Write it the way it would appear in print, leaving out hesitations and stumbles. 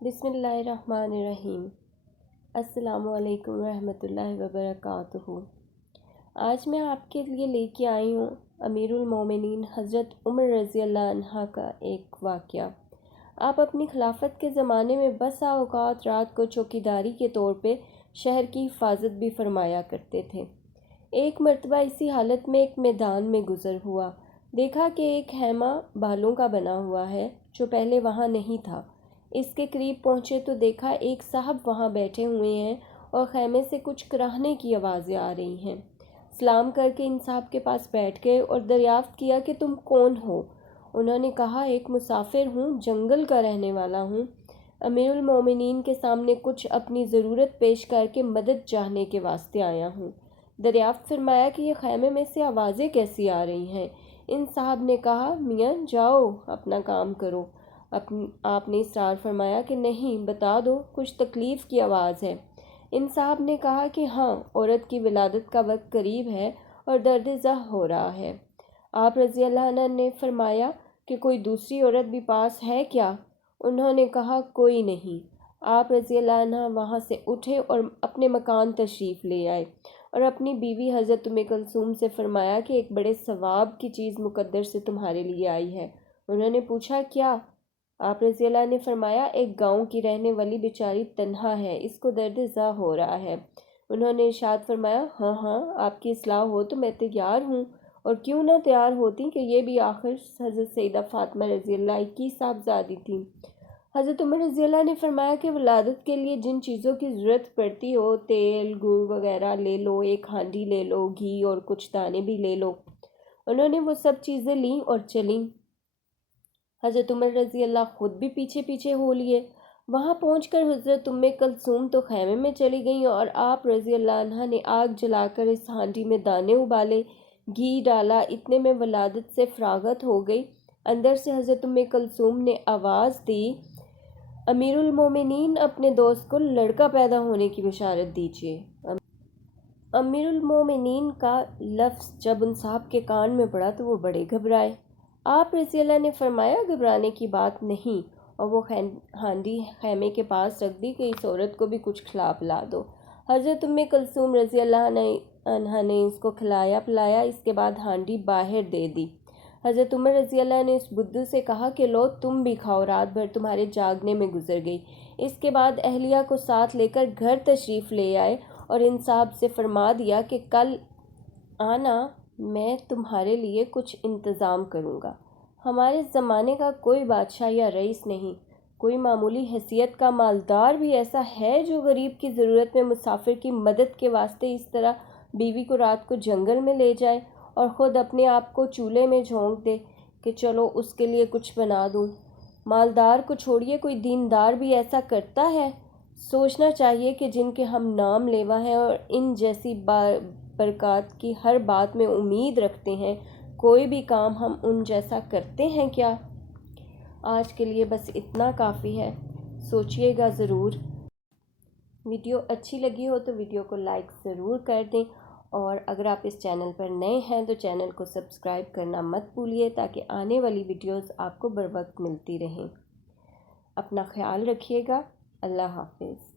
बिस्मिल्लाहिर्रहमानिर्रहीम। अस्सलामु अलैकुम रहमतुल्लाहि वबरकातुहू। आज मैं आपके लिए लेके आई हूँ अमीरुल मोमिनीन हज़रत उमर रज़ी अल्लाह अन्हा का एक वाक़या। आप अपनी खिलाफत के ज़माने में बसा औक़ात रात को चौकीदारी के तौर पे शहर की हिफाजत भी फरमाया करते थे। एक मर्तबा इसी हालत में एक मैदान में गुज़र हुआ। देखा कि एक खैमा बालों का बना हुआ है जो पहले वहाँ नहीं था। इसके करीब पहुँचे तो देखा एक साहब वहाँ बैठे हुए हैं और खैमे से कुछ कराहने की आवाज़ें आ रही हैं। सलाम करके इन साहब के पास बैठ गए और दरियाफ्त किया कि तुम कौन हो। उन्होंने कहा, एक मुसाफिर हूँ, जंगल का रहने वाला हूँ। अमीरुल मोमिनीन के सामने कुछ अपनी ज़रूरत पेश करके मदद चाहने के वास्ते आया हूँ। दरियाफ्त फरमाया कि ये खैमे में से आवाज़ें कैसी आ रही हैं। इन साहब ने कहा, मियाँ जाओ अपना काम करो। आपने इसरार फरमाया कि नहीं, बता दो, कुछ तकलीफ़ की आवाज़ है। इन साहब ने कहा कि हाँ, औरत की विलादत का वक्त करीब है और दर्द ज़ह हो रहा है। आप रज़ी अल्लाह अन्हा ने फरमाया कि कोई दूसरी औरत भी पास है क्या? उन्होंने कहा, कोई नहीं। आप रज़ी अल्लाह अन्हा वहाँ से उठे और अपने मकान तशरीफ़ ले आए और अपनी बीवी हज़रत उम्मे कुलसूम से फरमाया कि एक बड़े सवाब की चीज़ मुकद्दर से तुम्हारे लिए आई है। उन्होंने पूछा, क्या? आप रज़ी अल्लाह ने फरमाया, एक गांव की रहने वाली बेचारी तन्हा है, इसको दर्द ज़ा हो रहा है। उन्होंने इरशाद फरमाया, हाँ हाँ, आपकी इस्लाह हो तो मैं तैयार हूँ। और क्यों ना तैयार होती कि ये भी आखिर हज़रत सैयदा फ़ातिमा रज़ी अल्लाह की साहबजादी थी। हज़रत उमर रज़ी अल्लाह ने फरमाया कि वलादत के लिए जिन चीज़ों की ज़रूरत पड़ती हो, तेल गुड़ वगैरह ले लो, एक हांडी ले लो, घी और कुछ दाने भी ले लो। उन्होंने वो सब चीज़ें लीं और चलीं। हज़रत उमर रज़ी अल्लाह ख़ुद भी पीछे पीछे हो लिए। वहाँ पहुँचकर हज़रत उम्मे कुलसूम तो खैमे में चली गईं और आप रज़ी अल्लाह अन्हा ने आग जलाकर इस हांडी में दाने उबाले, घी डाला। इतने में वलादत से फ़राग़त हो गई। अंदर से हज़रत उम्मे कुलसूम ने आवाज़ दी, अमीरुल मोमिनीन, अपने दोस्त को लड़का पैदा होने की बशारत दीजिए। अमीरुल मोमिनीन का लफ्ज़ जब उन साहब के कान में पड़ा तो वो बड़े घबराए। आप रज़ी अल्लाह ने फरमाया, घबराने की बात नहीं, और वो हांडी खैमे के पास रख दी कि इस औरत को भी कुछ खिला पिला दो। हज़रत उम्मे कुलसूम रज़ी अल्लाह अन्हा ने इसको खिलाया पिलाया। इसके बाद हांडी बाहर दे दी। हज़रत उमर रज़ी अल्लाह ने उस बुद्धू से कहा कि लो तुम भी खाओ, रात भर तुम्हारे जागने में गुजर गई। इसके बाद अहलिया को साथ लेकर घर तशरीफ़ ले आए और इन साहब से फरमा दिया कि कल आना, मैं तुम्हारे लिए कुछ इंतज़ाम करूँगा। हमारे ज़माने का कोई बादशाह या रईस नहीं, कोई मामूली हैसियत का मालदार भी ऐसा है जो गरीब की ज़रूरत में मुसाफिर की मदद के वास्ते इस तरह बीवी को रात को जंगल में ले जाए और ख़ुद अपने आप को चूल्हे में झोंक दे कि चलो उसके लिए कुछ बना दूँ। मालदार को छोड़िए, कोई दीनदार भी ऐसा करता है? सोचना चाहिए कि जिनके हम नाम लेवा हैं और इन जैसी बरक़ात की हर बात में उम्मीद रखते हैं, कोई भी काम हम उन जैसा करते हैं क्या? आज के लिए बस इतना काफ़ी है। सोचिएगा ज़रूर। वीडियो अच्छी लगी हो तो वीडियो को लाइक ज़रूर कर दें, और अगर आप इस चैनल पर नए हैं तो चैनल को सब्सक्राइब करना मत भूलिए ताकि आने वाली वीडियोस आपको बर वक्त मिलती रहें। अपना ख्याल रखिएगा। अल्लाह हाफ़िज़।